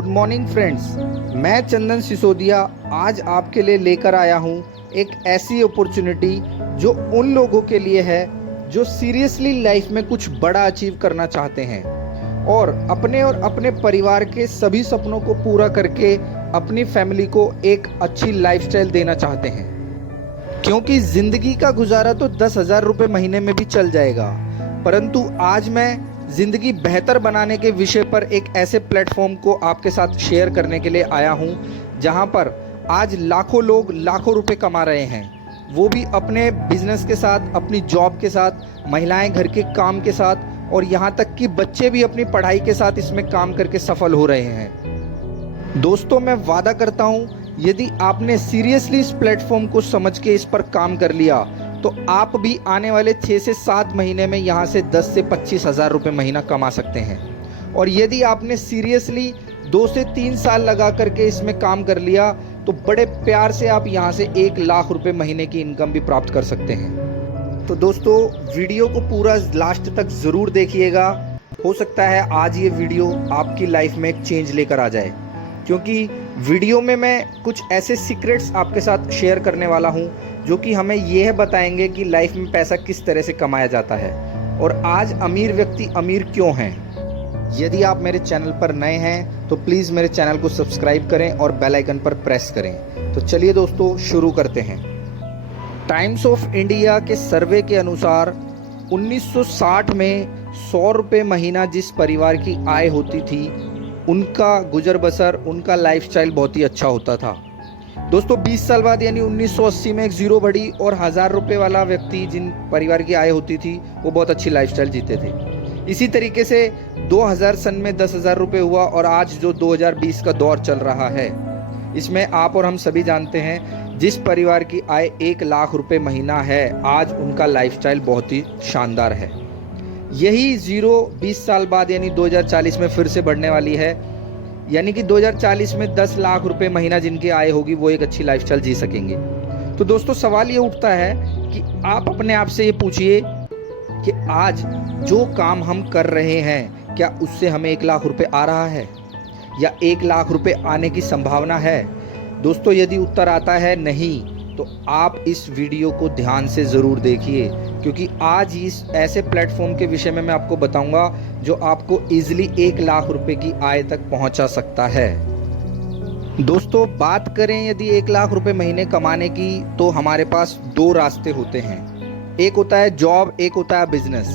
Good morning friends, मैं चंदन सिसोदिया आज आपके लिए लेकर आया हूँ एक ऐसी अपॉर्चुनिटी जो उन लोगों के लिए है जो सीरियसली लाइफ में कुछ बड़ा अचीव करना चाहते हैं और अपने परिवार के सभी सपनों को पूरा करके अपनी फैमिली को एक अच्छी लाइफस्टाइल देना चाहते हैं। क्योंकि जिंदगी का गुजारा तो 10,000 रुपये महीने में भी चल जाएगा, परंतु आज मैं जिंदगी बेहतर बनाने के विषय पर एक ऐसे प्लेटफॉर्म को आपके साथ शेयर करने के लिए आया हूं, जहां पर आज लाखों लोग लाखों रुपए कमा रहे हैं, वो भी अपने बिजनेस के साथ, अपनी जॉब के साथ, महिलाएं घर के काम के साथ और यहां तक कि बच्चे भी अपनी पढ़ाई के साथ इसमें काम करके सफल हो रहे हैं। दोस्तों, मैं वादा करता हूं, यदि आपने सीरियसली इस प्लेटफॉर्म को समझ के इस पर काम कर लिया तो आप भी आने वाले 6 से 7 महीने में यहाँ से 10 से 25,000 रुपये महीना कमा सकते हैं। और यदि आपने सीरियसली 2 से 3 साल लगा करके इसमें काम कर लिया तो बड़े प्यार से आप यहाँ से 1 लाख रुपये महीने की इनकम भी प्राप्त कर सकते हैं। तो दोस्तों, वीडियो को पूरा लास्ट तक ज़रूर देखिएगा। हो सकता है आज ये वीडियो आपकी लाइफ में एक चेंज लेकर आ जाए, क्योंकि वीडियो में मैं कुछ ऐसे सीक्रेट्स आपके साथ शेयर करने वाला हूँ जो कि हमें यह बताएंगे कि लाइफ में पैसा किस तरह से कमाया जाता है और आज अमीर व्यक्ति अमीर क्यों हैं। यदि आप मेरे चैनल पर नए हैं तो प्लीज़ मेरे चैनल को सब्सक्राइब करें और बेल आइकन पर प्रेस करें। तो चलिए दोस्तों, शुरू करते हैं। टाइम्स ऑफ इंडिया के सर्वे के अनुसार 1960 में 100 रुपये महीना जिस परिवार की आय होती थी, उनका गुजर बसर, उनका लाइफस्टाइल बहुत ही अच्छा होता था। दोस्तों, 20 साल बाद यानी 1980 में एक जीरो बढ़ी और 1,000 रुपये वाला व्यक्ति जिन परिवार की आय होती थी वो बहुत अच्छी लाइफस्टाइल जीते थे। इसी तरीके से 2000 सन में 10,000 रुपये हुआ और आज जो 2020 का दौर चल रहा है, इसमें आप और हम सभी जानते हैं जिस परिवार की आय 1 लाख रुपये महीना है, आज उनका लाइफस्टाइल बहुत ही शानदार है। यही जीरो 20 साल बाद यानी 2040 में फिर से बढ़ने वाली है, यानी कि 2040 में 10 लाख रुपए महीना जिनकी आय होगी वो एक अच्छी लाइफस्टाइल जी सकेंगे। तो दोस्तों, सवाल ये उठता है कि आप अपने आप से ये पूछिए कि आज जो काम हम कर रहे हैं, क्या उससे हमें 1 लाख रुपए आ रहा है या 1 लाख रुपए आने की संभावना है? दोस्तों, यदि उत्तर आता है नहीं, तो आप इस वीडियो को ध्यान से ज़रूर देखिए, क्योंकि आज इस ऐसे प्लेटफॉर्म के विषय में मैं आपको बताऊंगा जो आपको इजीली 1 लाख रुपए की आय तक पहुंचा सकता है। दोस्तों, बात करें यदि 1 लाख रुपए महीने कमाने की, तो हमारे पास 2 रास्ते होते हैं। एक होता है जॉब, एक होता है बिजनेस।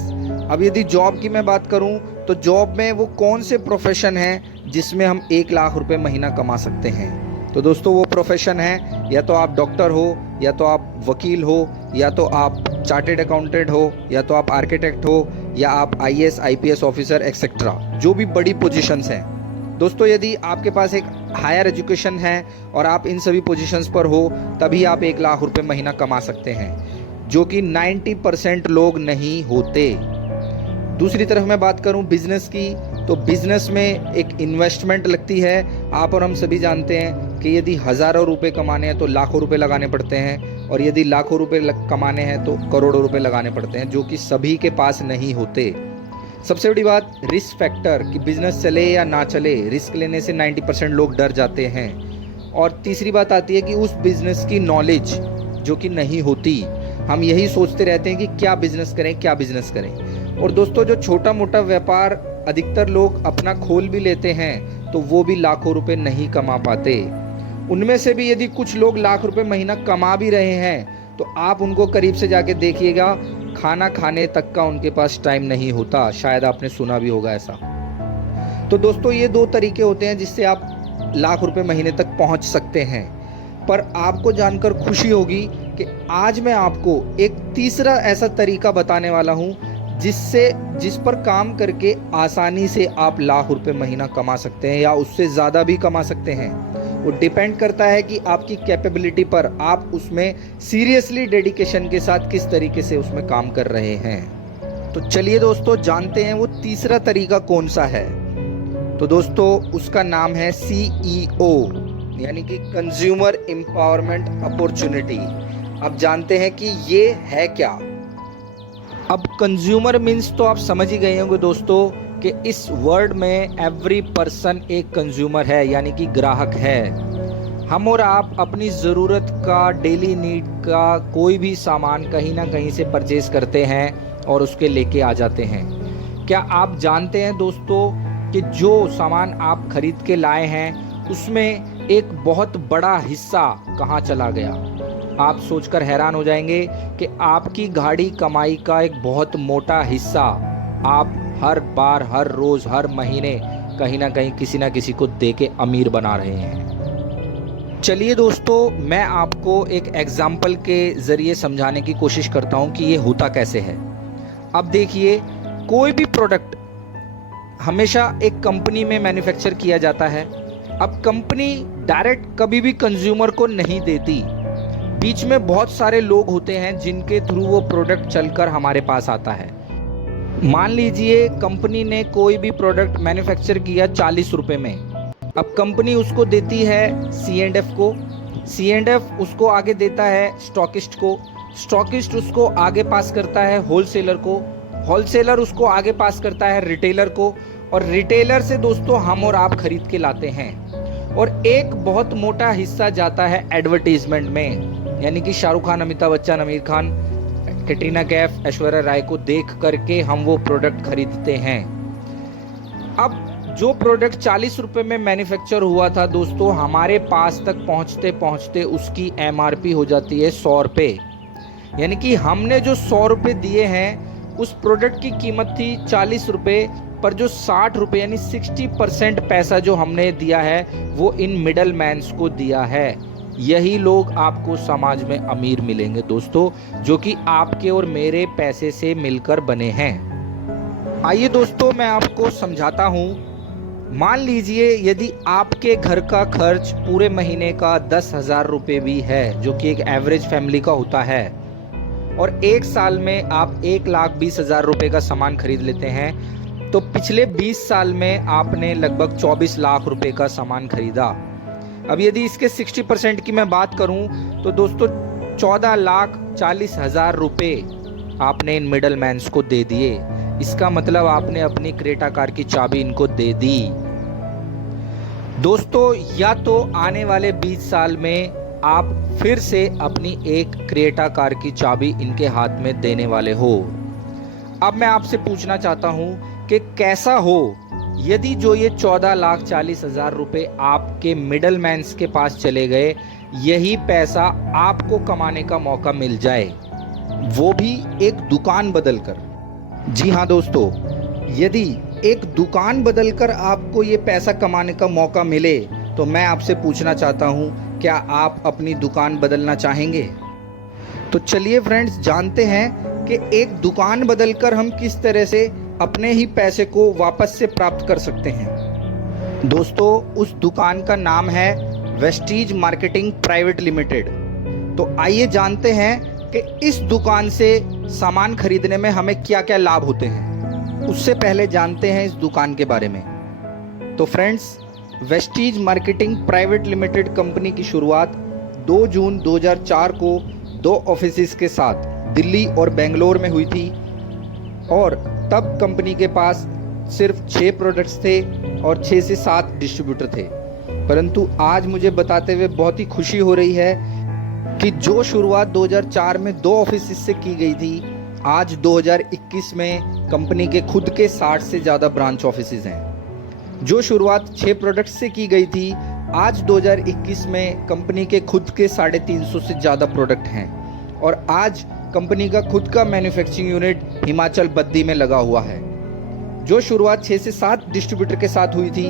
अब यदि जॉब की मैं बात करूं तो जॉब में वो कौन से प्रोफेशन हैं जिसमें हम 1 लाख रुपए महीना कमा सकते हैं? तो दोस्तों, वो प्रोफेशन है, या तो आप डॉक्टर हो, या तो आप वकील हो, या तो आप चार्टेड अकाउंटेंट हो, या तो आप आर्किटेक्ट हो, या आप IAS IPS ऑफिसर एक्सेट्रा, जो भी बड़ी पोजीशंस हैं। दोस्तों, यदि आपके पास एक हायर एजुकेशन है और आप इन सभी पोजीशंस पर हो, तभी आप 1 लाख रुपए महीना कमा सकते हैं, जो कि 90% लोग नहीं होते। दूसरी तरफ मैं बात करूं बिजनेस की, तो बिजनेस में एक इन्वेस्टमेंट लगती है। आप और हम सभी जानते हैं कि यदि हज़ारों रुपए कमाने हैं तो लाखों रुपए लगाने पड़ते हैं, और यदि लाखों रुपए कमाने हैं तो करोड़ों रुपए लगाने पड़ते हैं, जो कि सभी के पास नहीं होते। सबसे बड़ी बात रिस्क फैक्टर, कि बिजनेस चले या ना चले, रिस्क लेने से 90% लोग डर जाते हैं। और तीसरी बात आती है कि उस बिजनेस की नॉलेज जो कि नहीं होती। हम यही सोचते रहते हैं कि क्या बिजनेस करें, क्या बिजनेस करें। और दोस्तों, जो छोटा मोटा व्यापार अधिकतर लोग अपना खोल भी लेते हैं तो वो भी लाखों रुपए नहीं कमा पाते। उनमें से भी यदि कुछ लोग लाख रुपए महीना कमा भी रहे हैं तो आप उनको करीब से जाके देखिएगा, खाना खाने तक का उनके पास टाइम नहीं होता। शायद आपने सुना भी होगा ऐसा। तो दोस्तों, ये 2 तरीके होते हैं जिससे आप लाख रुपए महीने तक पहुंच सकते हैं। पर आपको जानकर खुशी होगी कि आज मैं आपको एक तीसरा ऐसा तरीका बताने वाला हूं जिस पर काम करके आसानी से आप लाख रुपए महीना कमा सकते हैं या उससे ज़्यादा भी कमा सकते हैं। वो डिपेंड करता है कि आपकी कैपेबिलिटी पर, आप उसमें सीरियसली डेडिकेशन के साथ किस तरीके से उसमें काम कर रहे हैं। तो चलिए दोस्तों, जानते हैं वो तीसरा तरीका कौन सा है। तो दोस्तों, उसका नाम है CEO, यानी कि कंज्यूमर एम्पावरमेंट अपॉर्चुनिटी। अब जानते हैं कि ये है क्या। अब कंज्यूमर मीन्स तो आप समझ ही गए होंगे दोस्तों कि इस वर्ल्ड में एवरी पर्सन एक कंज्यूमर है, यानी कि ग्राहक है। हम और आप अपनी ज़रूरत का, डेली नीड का कोई भी सामान कहीं ना कहीं से परचेज करते हैं और उसके लेके आ जाते हैं। क्या आप जानते हैं दोस्तों कि जो सामान आप खरीद के लाए हैं उसमें एक बहुत बड़ा हिस्सा कहाँ चला गया? आप सोचकर हैरान हो जाएंगे कि आपकी गाड़ी कमाई का एक बहुत मोटा हिस्सा आप हर बार, हर रोज, हर महीने कहीं ना कहीं किसी ना किसी को दे के अमीर बना रहे हैं। चलिए दोस्तों, मैं आपको एक एग्जाम्पल के ज़रिए समझाने की कोशिश करता हूँ कि ये होता कैसे है। अब देखिए, कोई भी प्रोडक्ट हमेशा एक कंपनी में मैन्युफैक्चर किया जाता है। अब कंपनी डायरेक्ट कभी भी कंज्यूमर को नहीं देती, बीच में बहुत सारे लोग होते हैं जिनके थ्रू वो प्रोडक्ट चलकर हमारे पास आता है। मान लीजिए कंपनी ने कोई भी प्रोडक्ट मैन्युफैक्चर किया 40 रुपए में। अब कंपनी उसको देती है C&F को, C&F उसको आगे देता है स्टॉकिस्ट को, स्टॉकिस्ट उसको आगे पास करता है होलसेलर को, होलसेलर उसको आगे पास करता है रिटेलर को, और रिटेलर से दोस्तों हम और आप खरीद के लाते हैं। और एक बहुत मोटा हिस्सा जाता है एडवर्टीजमेंट में, यानी कि शाहरुख खान, अमिताभ बच्चन, आमिर खान, कैटरीना कैफ, ऐश्वर्या राय को देख करके हम वो प्रोडक्ट खरीदते हैं। अब जो प्रोडक्ट 40 रुपए में मैन्युफैक्चर हुआ था दोस्तों, हमारे पास तक पहुंचते पहुंचते उसकी MRP हो जाती है 100 रुपए। यानी कि हमने जो 100 रुपए दिए हैं, उस प्रोडक्ट की कीमत थी 40 रुपए, पर जो 60 रुपए यानी 60% पैसा जो हमने दिया है वो इन मिडल मैन्स को दिया है। यही लोग आपको समाज में अमीर मिलेंगे दोस्तों, जो कि आपके और मेरे पैसे से मिलकर बने हैं। आइए दोस्तों, मैं आपको समझाता हूँ। मान लीजिए यदि आपके घर का खर्च पूरे महीने का 10,000 रुपये भी है, जो कि एक एवरेज फैमिली का होता है, और एक साल में आप 1,20,000 रुपये का सामान खरीद लेते हैं, तो पिछले 20 साल में आपने लगभग 24 लाख रुपए का सामान खरीदा। अब यदि इसके 60% की मैं बात करूं तो दोस्तों 14,40,000 रुपए आपने इन मिडल मैन्स को दे दिए। इसका मतलब आपने अपनी क्रेटा कार की चाबी इनको दे दी। दोस्तों, या तो आने वाले 20 साल में आप फिर से अपनी एक क्रेटा कार की चाबी इनके हाथ में देने वाले हो। अब मैं आपसे पूछना चाहता हूं कि कैसा हो यदि जो ये 14,40,000 रुपए आपके मिडल मैन्स के पास चले गए, यही पैसा आपको कमाने का मौका मिल जाए, वो भी एक दुकान बदलकर। जी हाँ दोस्तों, यदि एक दुकान बदलकर आपको ये पैसा कमाने का मौका मिले, तो मैं आपसे पूछना चाहता हूँ, क्या आप अपनी दुकान बदलना चाहेंगे? तो चलिए फ्रेंड्स, जानते हैं कि एक दुकान बदलकर हम किस तरह से अपने ही पैसे को वापस से प्राप्त कर सकते हैं। दोस्तों, उस दुकान का नाम है वेस्टीज मार्केटिंग प्राइवेट लिमिटेड। तो आइए जानते हैं कि इस दुकान से सामान खरीदने में हमें क्या क्या लाभ होते हैं। उससे पहले जानते हैं इस दुकान के बारे में। तो friends, Vestige marketing private limited company की शुरुआत 2 जून 2004 को 2 ऑफिसेस के साथ दिल्ली और बेंगलोर में हुई थी, और तब कंपनी के पास सिर्फ 6 प्रोडक्ट्स थे और 6 से 7 डिस्ट्रीब्यूटर थे। परंतु आज मुझे बताते हुए बहुत ही खुशी हो रही है कि जो शुरुआत 2004 में 2 ऑफिस से की गई थी, आज 2021 में कंपनी के खुद के 60 से ज़्यादा ब्रांच ऑफिसेज हैं। जो शुरुआत 6 प्रोडक्ट्स से की गई थी, आज 2021 में कंपनी के खुद के 350 से ज़्यादा प्रोडक्ट हैं, और आज कंपनी का खुद का मैन्युफैक्चरिंग यूनिट हिमाचल बद्दी में लगा हुआ है। जो शुरुआत 6 से 7 डिस्ट्रीब्यूटर के साथ हुई थी,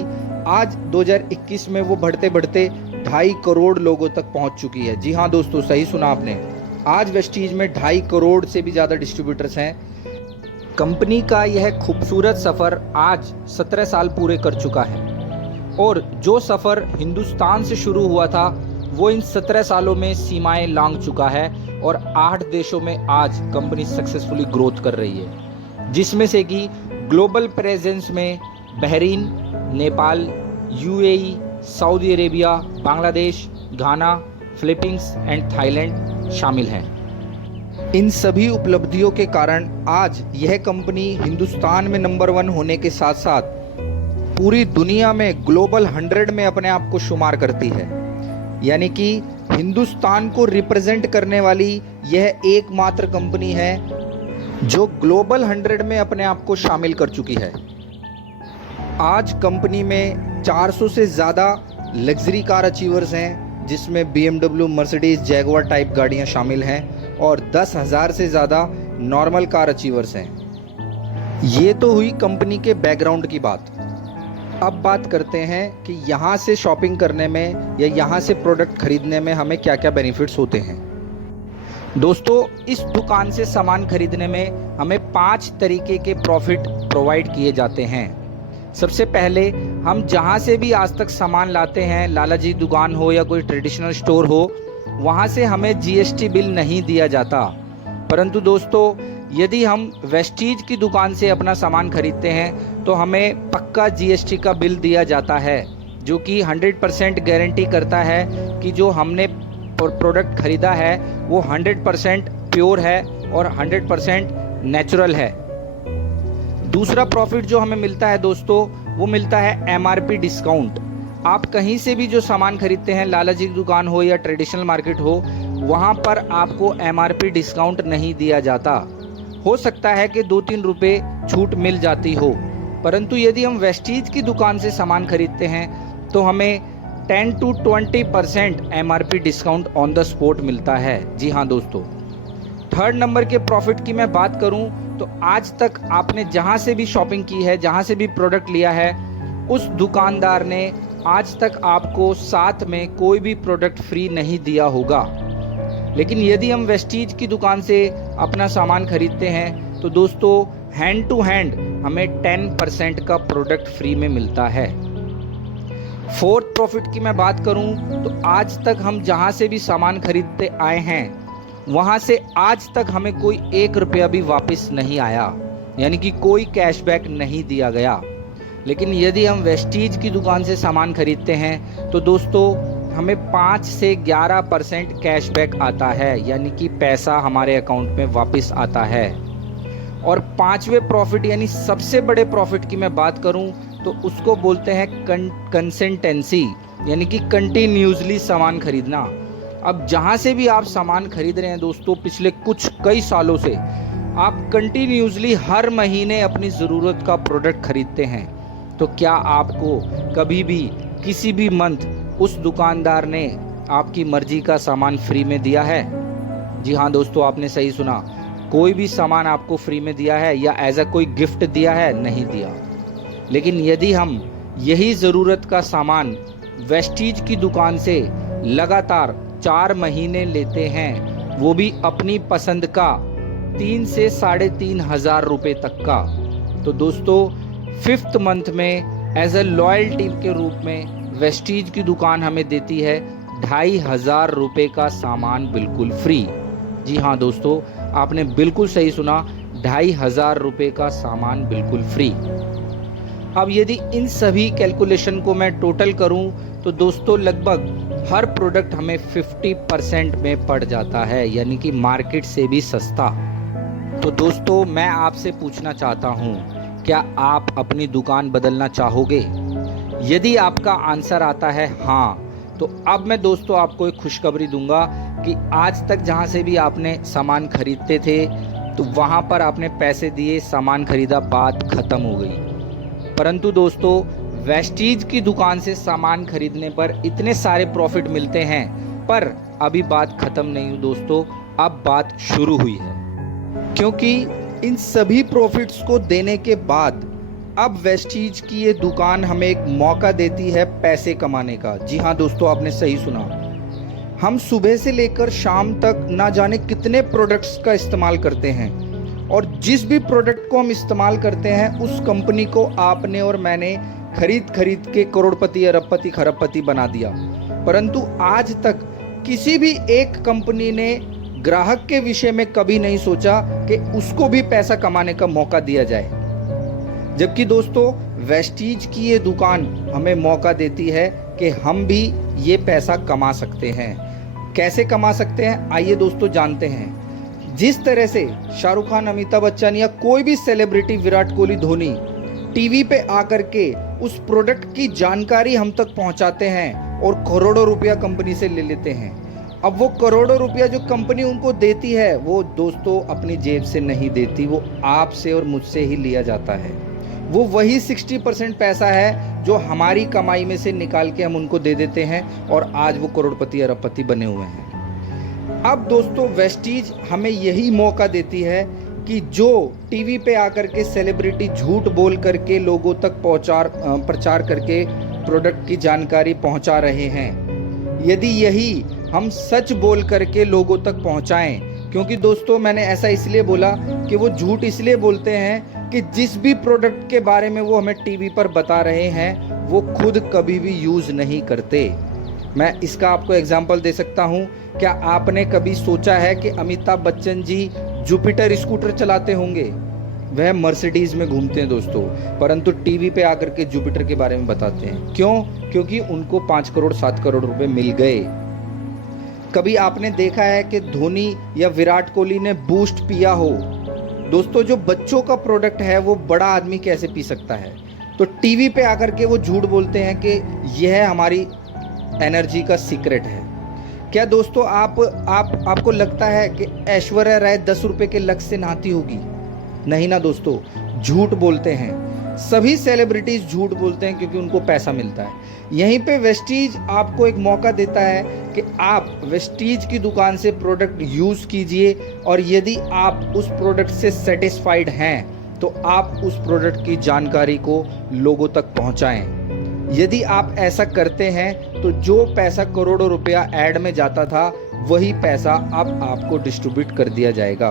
आज 2021 में वो बढ़ते बढ़ते 2.5 करोड़ लोगों तक पहुंच चुकी है। जी हाँ दोस्तों, सही सुना आपने, आज वेस्टीज में 2.5 करोड़ से भी ज़्यादा डिस्ट्रीब्यूटर्स हैं। कंपनी का यह खूबसूरत सफ़र आज 17 साल पूरे कर चुका है, और जो सफ़र हिंदुस्तान से शुरू हुआ था वो इन 17 सालों में सीमाएं लांघ चुका है, और 8 देशों में आज कंपनी सक्सेसफुली ग्रोथ कर रही है, जिसमें से कि ग्लोबल प्रेजेंस में Bahrain, Nepal, UAE, Saudi Arabia, Bangladesh, Ghana, Philippines and Thailand शामिल हैं। इन सभी उपलब्धियों के कारण आज यह कंपनी हिंदुस्तान में नंबर 1 होने के साथ साथ पूरी दुनिया में ग्लोबल 100 में अपने आप को शुमार करती है। यानी कि हिंदुस्तान को रिप्रेजेंट करने वाली यह एकमात्र कंपनी है जो ग्लोबल 100 में अपने आप को शामिल कर चुकी है। आज कंपनी में 400 से ज़्यादा लग्जरी कार अचीवर्स हैं, जिसमें BMW, मर्सिडीज, जैगुआर टाइप गाड़ियां शामिल हैं और 10,000 से ज़्यादा नॉर्मल कार अचीवर्स हैं। ये तो हुई कंपनी के बैकग्राउंड की बात। अब बात करते हैं कि यहाँ से शॉपिंग करने में या यहाँ से प्रोडक्ट खरीदने में हमें क्या क्या बेनिफिट्स होते हैं। दोस्तों, इस दुकान से सामान खरीदने में हमें 5 तरीके के प्रॉफिट प्रोवाइड किए जाते हैं। सबसे पहले, हम जहाँ से भी आज तक सामान लाते हैं, लालाजी दुकान हो या कोई ट्रेडिशनल स्टोर हो, वहाँ से हमें GST बिल नहीं दिया जाता। परंतु दोस्तों, यदि हम वेस्टीज की दुकान से अपना सामान खरीदते हैं तो हमें पक्का GST का बिल दिया जाता है, जो कि 100% गारंटी करता है कि जो हमने प्रोडक्ट खरीदा है वो 100% प्योर है और 100% नेचुरल है। दूसरा प्रॉफिट जो हमें मिलता है दोस्तों, वो मिलता है MRP डिस्काउंट। आप कहीं से भी जो सामान खरीदते हैं, लालाजी की दुकान हो या ट्रेडिशनल मार्केट हो, वहाँ पर आपको MRP डिस्काउंट नहीं दिया जाता। हो सकता है कि 2-3 रुपये छूट मिल जाती हो, परंतु यदि हम वेस्टीज की दुकान से सामान खरीदते हैं तो हमें 10 to 20% MRP discount on the spot मिलता है। जी हाँ दोस्तों। थर्ड नंबर के प्रॉफिट की मैं बात करूं तो आज तक आपने जहां से भी शॉपिंग की है, जहां से भी प्रोडक्ट लिया है, उस दुकानदार ने आज तक आपको साथ में कोई भी प्रोडक्ट फ्री नहीं दिया होगा। लेकिन यदि हम वेस्टीज की दुकान से अपना सामान खरीदते हैं तो दोस्तों, हैंड टू हैंड हमें 10% का प्रोडक्ट फ्री में मिलता है। फोर्थ प्रॉफिट की मैं बात करूं तो आज तक हम जहां से भी सामान खरीदते आए हैं, वहां से आज तक हमें कोई 1 रुपया भी वापस नहीं आया, यानी कि कोई कैशबैक नहीं दिया गया। लेकिन यदि हम वेस्टीज की दुकान से सामान खरीदते हैं तो दोस्तों, हमें 5 से 11% कैशबैक आता है, यानी कि पैसा हमारे अकाउंट में वापस आता है। और 5वें प्रॉफिट यानी सबसे बड़े प्रॉफिट की मैं बात करूं तो उसको बोलते हैं कंसिस्टेंसी, यानी कि कंटिन्यूसली सामान खरीदना। अब जहां से भी आप सामान खरीद रहे हैं दोस्तों, पिछले कई सालों से आप कंटिन्यूसली हर महीने अपनी ज़रूरत का प्रोडक्ट खरीदते हैं, तो क्या आपको कभी भी किसी भी मंथ उस दुकानदार ने आपकी मर्जी का सामान फ्री में दिया है? जी हाँ दोस्तों, आपने सही सुना। कोई भी सामान आपको फ्री में दिया है या एज अ कोई गिफ्ट दिया है? नहीं दिया। लेकिन यदि हम यही ज़रूरत का सामान वेस्टीज की दुकान से लगातार 4 महीने लेते हैं, वो भी अपनी पसंद का 3 से 3,500 रुपये तक का, तो दोस्तों 5th मंथ में एज अ लॉयल्टी के रूप में वेस्टीज की दुकान हमें देती है 2,500 रुपये का सामान बिल्कुल फ्री। जी हाँ दोस्तों, आपने बिल्कुल सही सुना, 2,500 रुपये का सामान बिल्कुल फ्री। अब यदि इन सभी कैलकुलेशन को मैं टोटल करूं तो दोस्तों लगभग हर प्रोडक्ट हमें 50% में पड़ जाता है, यानी कि मार्केट से भी सस्ता। तो दोस्तों, मैं आपसे पूछना चाहता हूं, क्या आप अपनी दुकान बदलना चाहोगे? यदि आपका आंसर आता है हाँ, तो अब मैं दोस्तों आपको एक खुशखबरी दूंगा कि आज तक जहां से भी आपने सामान खरीदते थे तो वहां पर आपने पैसे दिए, सामान खरीदा, बात खत्म हो गई। परंतु दोस्तों, वेस्टीज की दुकान से सामान खरीदने पर इतने सारे प्रॉफिट मिलते हैं, पर अभी बात खत्म नहीं हुई दोस्तों, अब बात शुरू हुई है। क्योंकि इन सभी प्रॉफिट्स को देने के बाद अब वेस्टीज की ये दुकान हमें एक मौका देती है पैसे कमाने का। जी हाँ दोस्तों, आपने सही सुना। हम सुबह से लेकर शाम तक ना जाने कितने प्रोडक्ट्स का इस्तेमाल करते हैं, और जिस भी प्रोडक्ट को हम इस्तेमाल करते हैं उस कंपनी को आपने और मैंने खरीद के करोड़पति, अरबपति, खरबपति बना दिया। परंतु आज तक किसी भी एक कंपनी ने ग्राहक के विषय में कभी नहीं सोचा कि उसको भी पैसा कमाने का मौका दिया जाए। जबकि दोस्तों, वेस्टीज की ये दुकान हमें मौका देती है कि हम भी ये पैसा कमा सकते हैं। कैसे कमा सकते हैं, आइए दोस्तों जानते हैं। जिस तरह से शाहरुख खान, अमिताभ बच्चन या कोई भी सेलिब्रिटी, विराट कोहली, धोनी टीवी पे आकर के उस प्रोडक्ट की जानकारी हम तक पहुंचाते हैं और करोड़ों रुपया कंपनी से ले लेते हैं। अब वो करोड़ों रुपया जो कंपनी उनको देती है वो दोस्तों अपनी जेब से नहीं देती, वो आपसे और मुझसे ही लिया जाता है। वो वही 60% पैसा है जो हमारी कमाई में से निकाल के हम उनको दे देते हैं और आज वो करोड़पति अरबपति बने हुए हैं। अब दोस्तों वेस्टीज हमें यही मौका देती है कि जो टीवी पे आकर के सेलिब्रिटी झूठ बोल करके लोगों तक प्रचार करके प्रोडक्ट की जानकारी पहुंचा रहे हैं, यदि यही हम सच बोल करके लोगों तक पहुंचाएं, क्योंकि दोस्तों मैंने ऐसा इसलिए बोला कि वो झूठ इसलिए बोलते हैं कि जिस भी प्रोडक्ट के बारे में वो हमें टीवी पर बता रहे हैं वो खुद कभी भी यूज़ नहीं करते। मैं इसका आपको एग्जांपल दे सकता हूं। क्या आपने कभी सोचा है कि अमिताभ बच्चन जी जुपिटर स्कूटर चलाते होंगे? वह मर्सिडीज में घूमते हैं दोस्तों, परंतु टीवी पे आकर के जुपिटर के बारे में बताते हैं। क्यों? क्योंकि उनको 5 करोड़ 7 करोड़ रुपए मिल गए। कभी आपने देखा है कि धोनी या विराट कोहली ने बूस्ट पिया हो? दोस्तों जो बच्चों का प्रोडक्ट है वो बड़ा आदमी कैसे पी सकता है? तो टीवी पे आकर के वो झूठ बोलते हैं कि यह हमारी एनर्जी का सीक्रेट है। क्या दोस्तों आपको लगता है कि ऐश्वर्या राय 10 रुपए के लक्स से नहाती होगी? नहीं ना दोस्तों, झूठ बोलते हैं। सभी सेलिब्रिटीज झूठ बोलते हैं क्योंकि उनको पैसा मिलता है। यहीं पे वेस्टीज आपको एक मौका देता है कि आप वेस्टीज की दुकान से प्रोडक्ट यूज़ कीजिए और यदि आप उस प्रोडक्ट से सेटिस्फाइड हैं तो आप उस प्रोडक्ट की जानकारी को लोगों तक पहुंचाएं। यदि आप ऐसा करते हैं तो जो पैसा करोड़ों रुपया ऐड में जाता था वही पैसा अब आपको डिस्ट्रीब्यूट कर दिया जाएगा,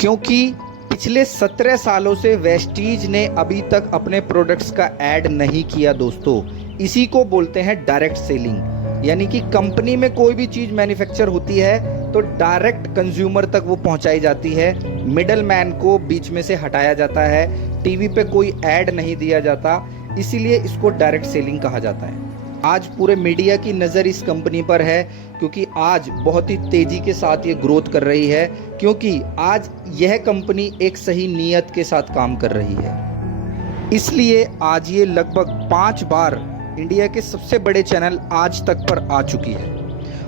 क्योंकि पिछले 17 सालों से वेस्टीज ने अभी तक अपने प्रोडक्ट्स का ऐड नहीं किया दोस्तों। इसी को बोलते हैं डायरेक्ट सेलिंग, यानी कि कंपनी में कोई भी चीज़ मैन्युफैक्चर होती है तो डायरेक्ट कंज्यूमर तक वो पहुंचाई जाती है, मिडल मैन को बीच में से हटाया जाता है, टीवी पे कोई ऐड नहीं दिया जाता, इसीलिए इसको डायरेक्ट सेलिंग कहा जाता है। आज पूरे मीडिया की नज़र इस कंपनी पर है क्योंकि आज बहुत ही तेज़ी के साथ ये ग्रोथ कर रही है, क्योंकि आज यह कंपनी एक सही नीयत के साथ काम कर रही है। इसलिए आज ये लगभग 5 बार इंडिया के सबसे बड़े चैनल आज तक पर आ चुकी है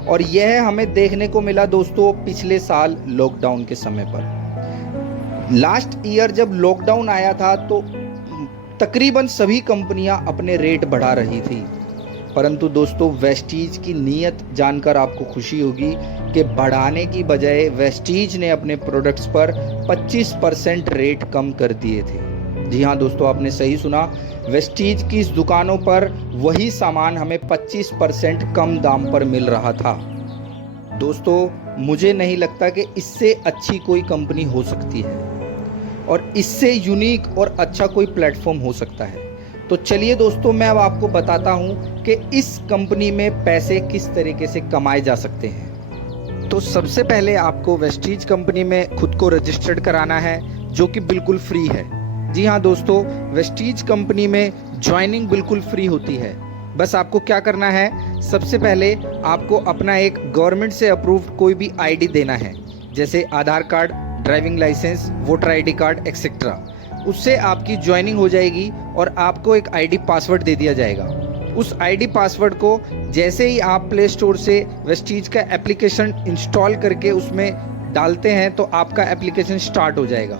और यह हमें देखने को मिला दोस्तों पिछले साल लॉकडाउन के समय पर। लास्ट ईयर जब लॉकडाउन आया था तो तकरीबन सभी कंपनियां अपने रेट बढ़ा रही थी, परंतु दोस्तों वेस्टीज की नीयत जानकर आपको खुशी होगी कि बढ़ाने की बजाय वेस्टीज ने अपने प्रोडक्ट्स पर 25% रेट कम कर दिए थे। जी हाँ दोस्तों, आपने सही सुना, वेस्टीज की इस दुकानों पर वही सामान हमें 25% कम दाम पर मिल रहा था। दोस्तों मुझे नहीं लगता कि इससे अच्छी कोई कंपनी हो सकती है और इससे यूनिक और अच्छा कोई प्लेटफॉर्म हो सकता है। तो चलिए दोस्तों मैं अब आपको बताता हूँ कि इस कंपनी में पैसे किस तरीके से कमाए जा सकते हैं। तो सबसे पहले आपको वेस्टीज कंपनी में खुद को रजिस्टर्ड कराना है, जो कि बिल्कुल फ्री है। जी हाँ दोस्तों, वेस्टीज कंपनी में ज्वाइनिंग बिल्कुल फ्री होती है। बस आपको क्या करना है, सबसे पहले आपको अपना एक गवर्नमेंट से अप्रूव्ड कोई भी आईडी देना है, जैसे Aadhaar card, driving licence, voter ID card etcetera. उससे आपकी ज्वाइनिंग हो जाएगी और आपको एक आईडी पासवर्ड दे दिया जाएगा। उस आईडी पासवर्ड को जैसे ही आप प्ले स्टोर से वेस्टीज का एप्लीकेशन इंस्टॉल करके उसमें डालते हैं तो आपका एप्लीकेशन स्टार्ट हो जाएगा।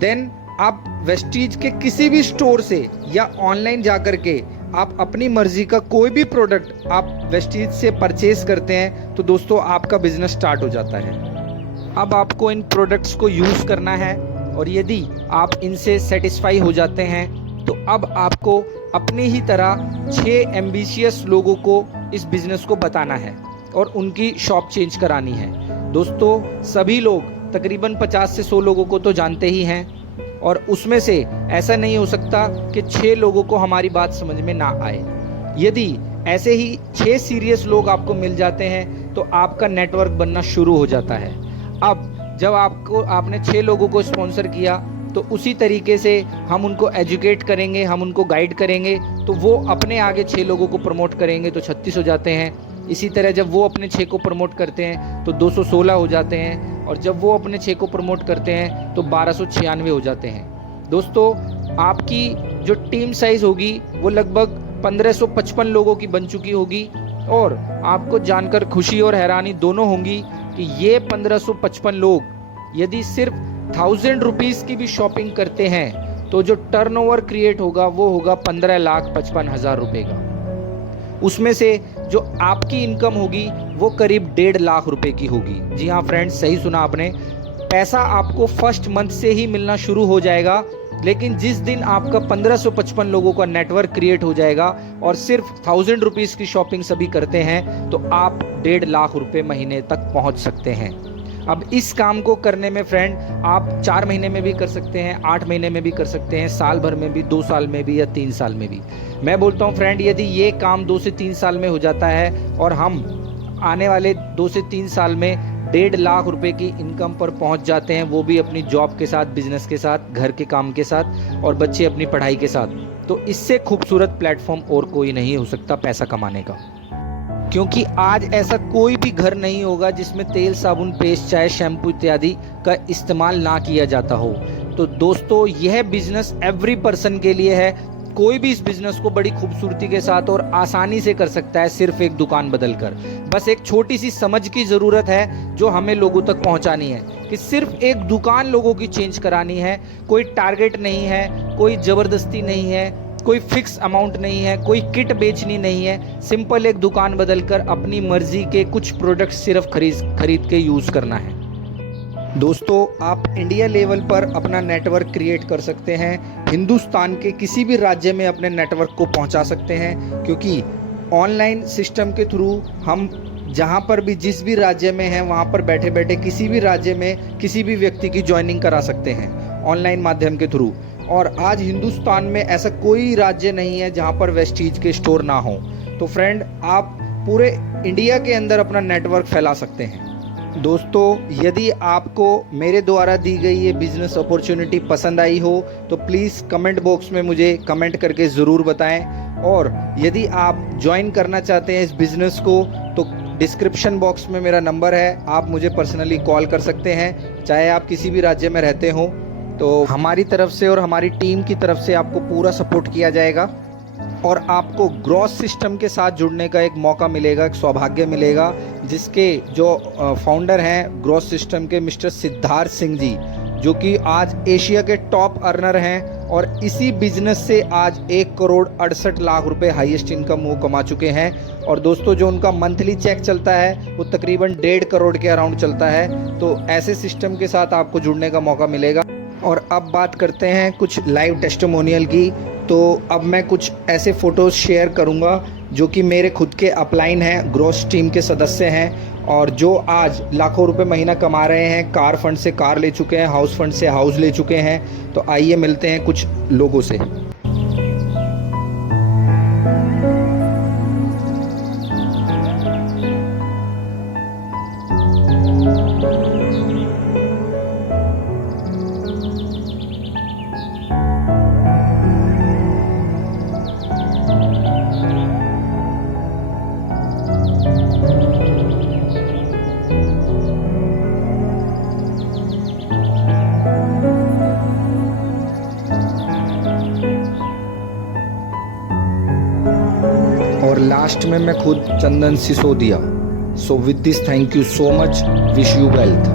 देन आप वेस्टीज के किसी भी स्टोर से या ऑनलाइन जाकर के आप अपनी मर्जी का कोई भी प्रोडक्ट आप वेस्टीज से परचेज करते हैं तो दोस्तों आपका बिजनेस स्टार्ट हो जाता है। अब आपको इन प्रोडक्ट्स को यूज़ करना है और यदि आप इनसे सेटिस्फाई हो जाते हैं तो अब आपको अपनी ही तरह 6 एम्बिशियस लोगों को इस बिज़नेस को बताना है और उनकी शॉप चेंज करानी है। दोस्तों सभी लोग तकरीबन 50 से 100 लोगों को तो जानते ही हैं और उसमें से ऐसा नहीं हो सकता कि 6 लोगों को हमारी बात समझ में ना आए। यदि ऐसे ही 6 सीरियस लोग आपको मिल जाते हैं तो आपका नेटवर्क बनना शुरू हो जाता है। अब जब आपने 6 लोगों को स्पॉन्सर किया तो उसी तरीके से हम उनको एजुकेट करेंगे, हम उनको गाइड करेंगे तो वो अपने आगे 6 लोगों को प्रमोट करेंगे तो 36 हो जाते हैं। इसी तरह जब वो अपने 6 को प्रमोट करते हैं तो 216 हो जाते हैं और जब वो अपने 6 को प्रमोट करते हैं तो 1296 हो जाते हैं। दोस्तों, आपकी जो टीम साइज होगी वो लगभग 1555 लोगों की बन चुकी होगी और आपको जानकर खुशी और हैरानी दोनों होंगी कि ये 1555 लोग यदि सिर्फ 1000 रुपीज़ की भी शॉपिंग करते हैं तो जो टर्नओवर क्रिएट होगा वो होगा 15,55,000 रुपये का। उसमें से जो आपकी इनकम होगी वो करीब 1.5 लाख रुपए की होगी। जी हाँ फ्रेंड्स, सही सुना आपने। पैसा आपको फर्स्ट मंथ से ही मिलना शुरू हो जाएगा, लेकिन जिस दिन आपका 1555 लोगों का नेटवर्क क्रिएट हो जाएगा और सिर्फ 1000 रुपीज़ की शॉपिंग सभी करते हैं तो आप 1.5 लाख रुपए महीने तक पहुंच सकते हैं। अब इस काम को करने में फ्रेंड आप 4 महीने में भी कर सकते हैं, 8 महीने में भी कर सकते हैं, साल भर में भी, 2 साल में भी या 3 साल में भी। मैं बोलता हूँ फ्रेंड, यदि ये काम 2 से 3 साल में हो जाता है और हम आने वाले 2 से 3 साल में 1.5 लाख रुपए की इनकम पर पहुंच जाते हैं, वो भी अपनी जॉब के साथ, बिजनेस के साथ, घर के काम के साथ और बच्चे अपनी पढ़ाई के साथ, तो इससे खूबसूरत प्लेटफॉर्म और कोई नहीं हो सकता पैसा कमाने का। क्योंकि आज ऐसा कोई भी घर नहीं होगा जिसमें तेल, साबुन, पेस्ट, चाय, शैम्पू इत्यादि का इस्तेमाल ना किया जाता हो। तो दोस्तों, यह बिजनेस एवरी पर्सन के लिए है। कोई भी इस बिजनेस को बड़ी खूबसूरती के साथ और आसानी से कर सकता है, सिर्फ एक दुकान बदलकर। बस एक छोटी सी समझ की ज़रूरत है जो हमें लोगों तक पहुंचानी है कि सिर्फ एक दुकान लोगों की चेंज करानी है। कोई टारगेट नहीं है, कोई ज़बरदस्ती नहीं है, कोई फिक्स अमाउंट नहीं है, कोई किट बेचनी नहीं है। सिंपल एक दुकान बदलकर अपनी मर्जी के कुछ प्रोडक्ट सिर्फ खरीद के यूज़ करना है। दोस्तों, आप इंडिया लेवल पर अपना नेटवर्क क्रिएट कर सकते हैं, हिंदुस्तान के किसी भी राज्य में अपने नेटवर्क को पहुंचा सकते हैं, क्योंकि ऑनलाइन सिस्टम के थ्रू हम जहां पर भी, जिस भी राज्य में हैं, वहां पर बैठे बैठे किसी भी राज्य में किसी भी व्यक्ति की ज्वाइनिंग करा सकते हैं ऑनलाइन माध्यम के थ्रू। और आज हिंदुस्तान में ऐसा कोई राज्य नहीं है जहां पर वेस्टीज के स्टोर ना हो। तो फ्रेंड, आप पूरे इंडिया के अंदर अपना नेटवर्क फैला सकते हैं। दोस्तों, यदि आपको मेरे द्वारा दी गई ये बिजनेस अपॉर्चुनिटी पसंद आई हो तो प्लीज़ कमेंट बॉक्स में मुझे कमेंट करके ज़रूर बताएं। और यदि आप ज्वाइन करना चाहते हैं इस बिज़नेस को तो डिस्क्रिप्शन बॉक्स में मेरा नंबर है, आप मुझे पर्सनली कॉल कर सकते हैं। चाहे आप किसी भी राज्य में रहते हो तो हमारी तरफ से और हमारी टीम की तरफ से आपको पूरा सपोर्ट किया जाएगा और आपको ग्रॉस सिस्टम के साथ जुड़ने का एक मौका मिलेगा, एक सौभाग्य मिलेगा, जिसके जो फाउंडर हैं ग्रॉस सिस्टम के मिस्टर सिद्धार्थ सिंह जी, जो कि आज एशिया के टॉप अर्नर हैं और इसी बिजनेस से आज 1,68,00,000 रुपए हाईएस्ट इनकम वो कमा चुके हैं। और दोस्तों, जो उनका मंथली चेक चलता है वो तकरीबन 1.5 करोड़ के अराउंड चलता है। तो ऐसे सिस्टम के साथ आपको जुड़ने का मौका मिलेगा। और अब बात करते हैं कुछ लाइव टेस्टिमोनियल की। तो अब मैं कुछ ऐसे फ़ोटोज़ शेयर करूंगा जो कि मेरे खुद के अपलाइन हैं, ग्रोस टीम के सदस्य हैं और जो आज लाखों रुपए महीना कमा रहे हैं। कार फंड से कार ले चुके हैं, हाउस फंड से हाउस ले चुके हैं। तो आइए मिलते हैं कुछ लोगों से। और लास्ट में मैं खुद Chandan Sisodia. So with this, thank you so much, wish you wealth.